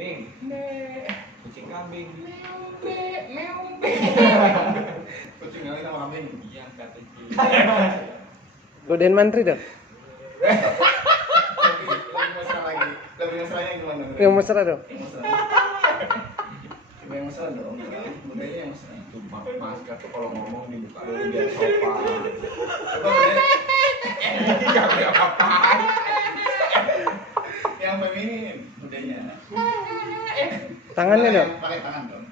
Kambing. Kucing kambing. Kucing kali sama kambing. Iya, kata Godain mantri dong. Lebih mesra lagi. Lebih mesranya gimana? Yang mesra dong. Mesra. Yang mesra dong. Budaya yang mesra. itu masker tuh kalau ngomong dibuka dulu biar sopan. Coba budaya Enggak ada apa-apaan. yang feminin budayanya. Tangannya dong. Pakai tangan dong.